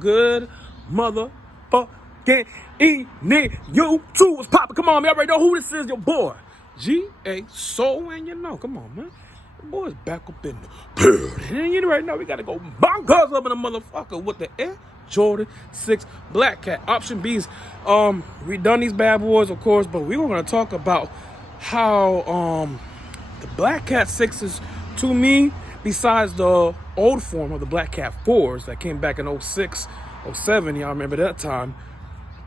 good motherfucking evening. You too was popping. Come on, man. I already know who this is. Your boy, G.A. Soul, and you know, come on, man. The boy's back up in the building. And you know, right now, we got to go bonkers up in the motherfucker with the Air Jordan 6 Blackcat. Option B's. We done these bad boys, of course, but we were going to talk about how the Blackcat 6s, to me, besides the old form of the Blackcat 4s that came back in 06, 07, y'all remember that time,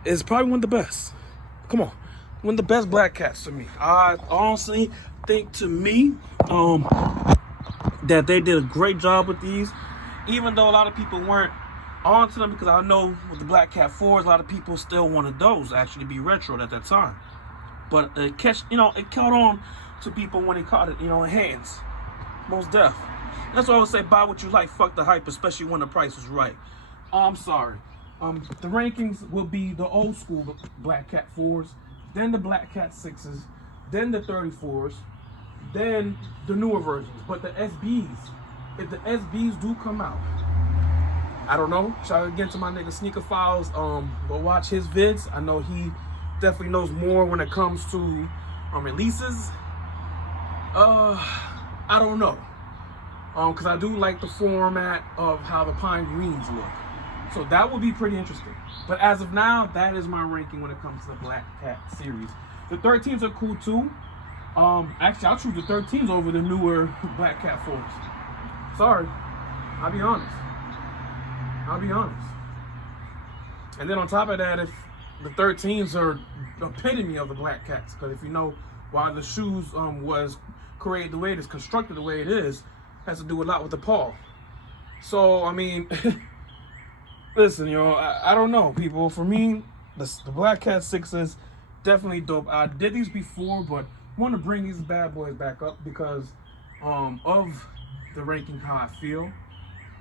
is probably one of the best. Come on. One of the best Blackcats to me. I honestly think, to me, that they did a great job with these, even though a lot of people weren't onto them, because I know with the Blackcat 4s, a lot of people still wanted those actually be retro at that time. But it caught on to people when it caught it, in hands. Most deaf. That's why I would say buy what you like, fuck the hype, especially when the price is right. I'm sorry. The rankings will be the old school Blackcat 4s, then the Blackcat 6s, then the 34s, then the newer versions. But the SBs, if the SBs do come out, I don't know. Shout out again to my nigga Sneaker Files. Go watch his vids. I know he definitely knows more when it comes to releases. I don't know. Because I do like the format of how the pine greens look. So that would be pretty interesting. But as of now, that is my ranking when it comes to the Blackcat series. The 13s are cool too. Actually, I'll choose the 13s over the newer Blackcat 4s. Sorry. I'll be honest. And then on top of that, if the 13s are the epitome of the Blackcats, because if you know why the shoes was created the way it is, constructed the way it is, has to do a lot with the paw. So, I mean, listen, I don't know, people. For me, the Blackcat 6s, definitely dope. I did these before, but want to bring these bad boys back up because of the ranking, how I feel.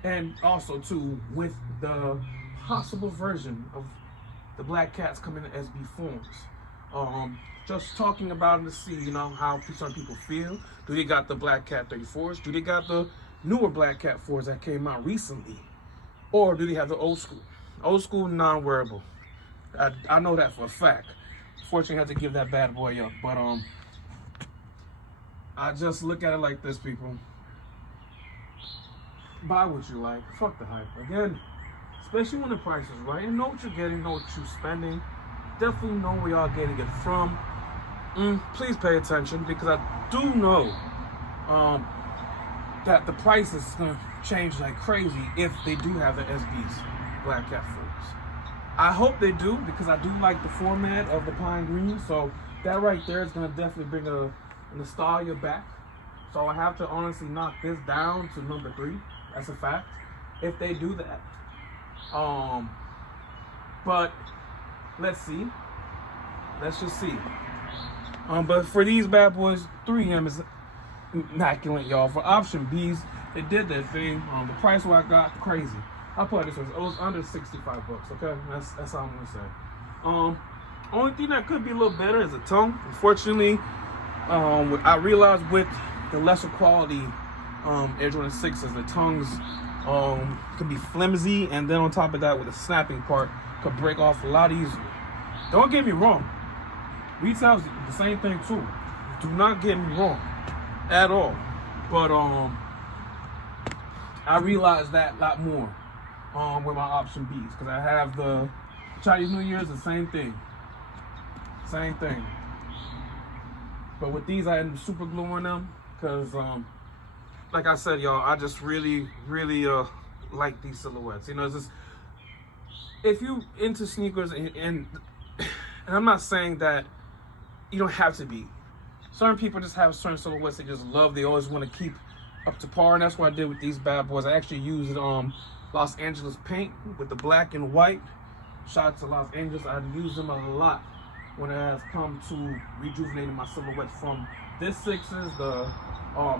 And also, too, with the possible version of the Blackcats coming in SB forms. Just talking about it to see, how some people feel. Do they got the Blackcat 34s? Do they got the newer Blackcat 4s that came out recently? Or do they have the old school? Old school, non-wearable. I know that for a fact. Fortunately, I had to give that bad boy up. But I just look at it like this, people. Buy what you like. Fuck the hype. Again, especially when the price is right. And know what you're getting, know what you're spending. Definitely know where y'all getting it from. Please pay attention, because I do know that the price is going to change like crazy if they do have the SBs, Blackcat 4s. I hope they do, because I do like the format of the pine green. So that right there is going to definitely bring a nostalgia back. So I have to honestly knock this down to number 3. That's a fact. If they do that. But let's see. Let's just see. But for these bad boys, 3M is immaculate, y'all. For option B's, they did their thing. The price what I got, crazy. I'll put it this way. It was under 65 bucks, okay? That's all I'm gonna say. Only thing that could be a little better is the tongue. Unfortunately, I realized with the lesser quality Air Jordan 6s, the tongues could be flimsy, and then on top of that, with the snapping part, could break off a lot easier. Don't get me wrong. Retail's the same thing too. Do not get me wrong at all. But I realized that a lot more with my option B's, because I have the Chinese New Year's, the same thing. Same thing. But with these, I had super glue on them because, like I said, y'all, I just really, really like these silhouettes. It's just, if you into sneakers, and I'm not saying that you don't have to be. Certain people just have certain silhouettes they just love. They always want to keep up to par, and that's what I did with these bad boys. I actually used Los Angeles paint with the black and white. Shout out to Los Angeles. I used them a lot when it has come to rejuvenating my silhouette from this 6s, the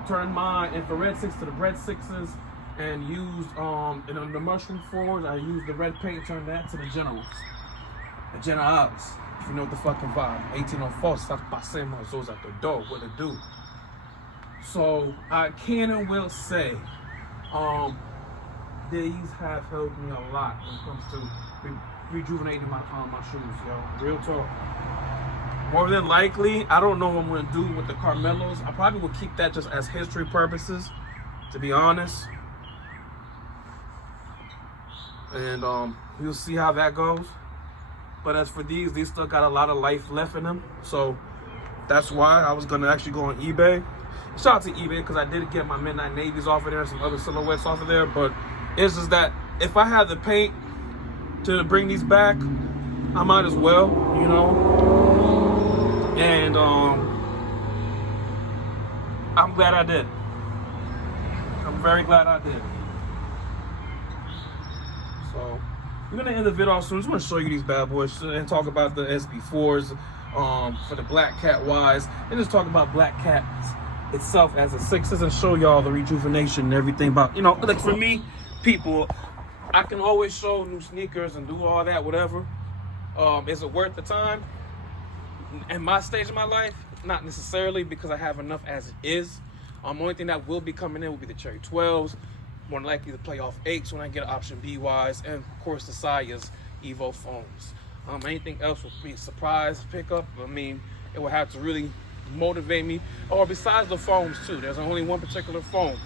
turning my infrared 6 to the red 6s, and used in the mushroom 4s, I used the red paint, turned that to the generals. The generals. If you know the fucking vibe. 1804, stop passing my zoos at the door. What it do? So I can and will say these have helped me a lot when it comes to rejuvenating my shoes, yo. Real talk. More than likely, I don't know what I'm gonna do with the Carmelos. I probably will keep that just as history purposes, to be honest. And we'll see how that goes. But as for these still got a lot of life left in them. So that's why I was gonna actually go on eBay. Shout out to eBay because I did get my Midnight Navies off of there, some other silhouettes off of there. But it's just that if I had the paint to bring these back, I might as well, you know. And I'm glad I did. I'm very glad I did. So we're gonna end the video soon. Just want to show you these bad boys and talk about the SB4s for the Blackcat wise, and just talk about Blackcat itself as a sixes and show y'all the rejuvenation and everything about, you know, like for me, people, I can always show new sneakers and do all that, whatever. Is it worth the time? In my stage of my life, not necessarily, because I have enough as it is. Only thing that will be coming in will be the Cherry 12s, more than likely the playoff 8s when I get an option B wise, and of course the Saya's Evo foams. Anything else will be a surprise pickup. I mean, it will have to really motivate me. Or besides the foams too, there's only one particular foam,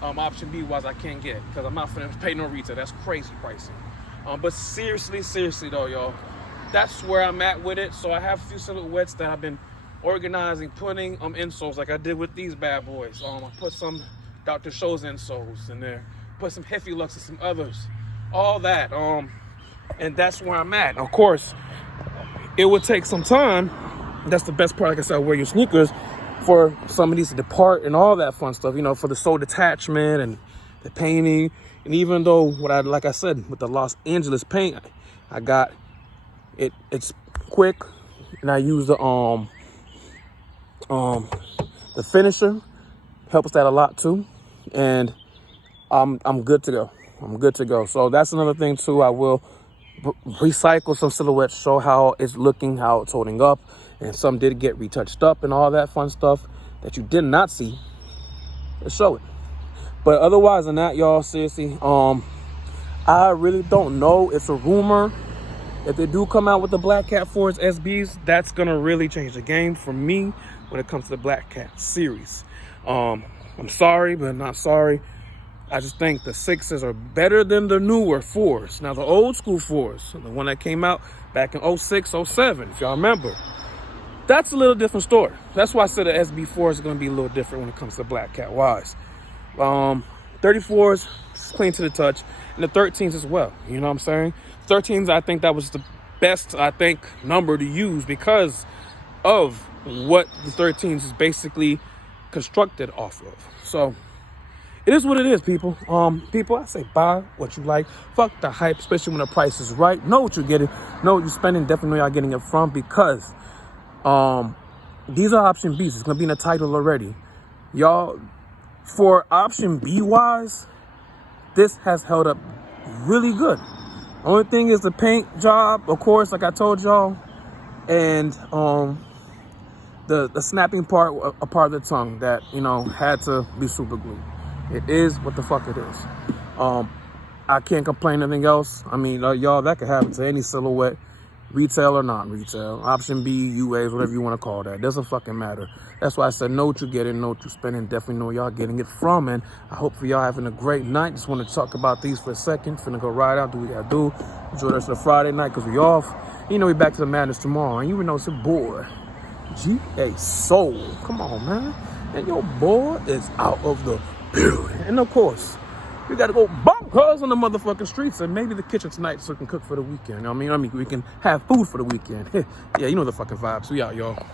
option B wise, I can't get because I'm not finna pay no retail. That's crazy pricing. But seriously though, y'all, that's where I'm at with it. So I have a few silhouettes that I've been organizing, putting insoles like I did with these bad boys. I put some Dr. Scholl's insoles in there, put some Heffy Lux and some others, all that. And that's where I'm at. Of course, it would take some time. That's the best part, like I said, wear your sneakers for some of these to depart and all that fun stuff, you know, for the sole detachment and the painting. And even though like I said, with the Los Angeles paint, I got it, it's quick, and I use the finisher, helps that a lot too. And I'm good to go. I'm good to go. So that's another thing too. I will recycle some silhouettes, show how it's looking, how it's holding up, and some did get retouched up and all that fun stuff that you did not see. Let's show it. But otherwise than that, y'all, seriously, I really don't know. It's a rumor. If they do come out with the Blackcat 4s SBs, that's gonna really change the game for me when it comes to the Blackcat series. I'm sorry, but not sorry. I just think the 6s are better than the newer 4s. Now, the old school 4s, the one that came out back in 06, 07, if y'all remember, that's a little different story. That's why I said the SB4 is going to be a little different when it comes to Blackcat wise. 34s, clean to the touch, and the 13s as well. You know what I'm saying? 13s, I think that was the best, number to use because of what the 13s is basically constructed off of. So it is what it is, people. People, I say buy what you like. Fuck the hype, especially when the price is right. Know what you're getting. Know what you're spending. Definitely know y'all getting it from, because these are option Bs. It's gonna be in the title already. Y'all, for option B wise, this has held up really good. Only thing is the paint job, of course, like I told y'all, and the snapping part, a part of the tongue that, you know, had to be super glued. It is what the fuck it is. I can't complain anything else. I mean, y'all, that could happen to any silhouette, retail or non-retail, option B, UAs, whatever you want to call that. Doesn't fucking matter. That's why I said know what you're getting, know what you're spending. Definitely know y'all getting it from. And I hope for y'all having a great night. Just want to talk about these for a second. Finna go ride out, do what we gotta do. Enjoy the rest of the Friday night because we off. You know we back to the madness tomorrow. And you know it's your boy, G.A. Soul. Come on, man. And your boy is out of the building. And of course, we gotta go bonkers on the motherfucking streets and maybe the kitchen tonight so we can cook for the weekend. I mean, we can have food for the weekend. Yeah, you know the fucking vibes. We out, y'all.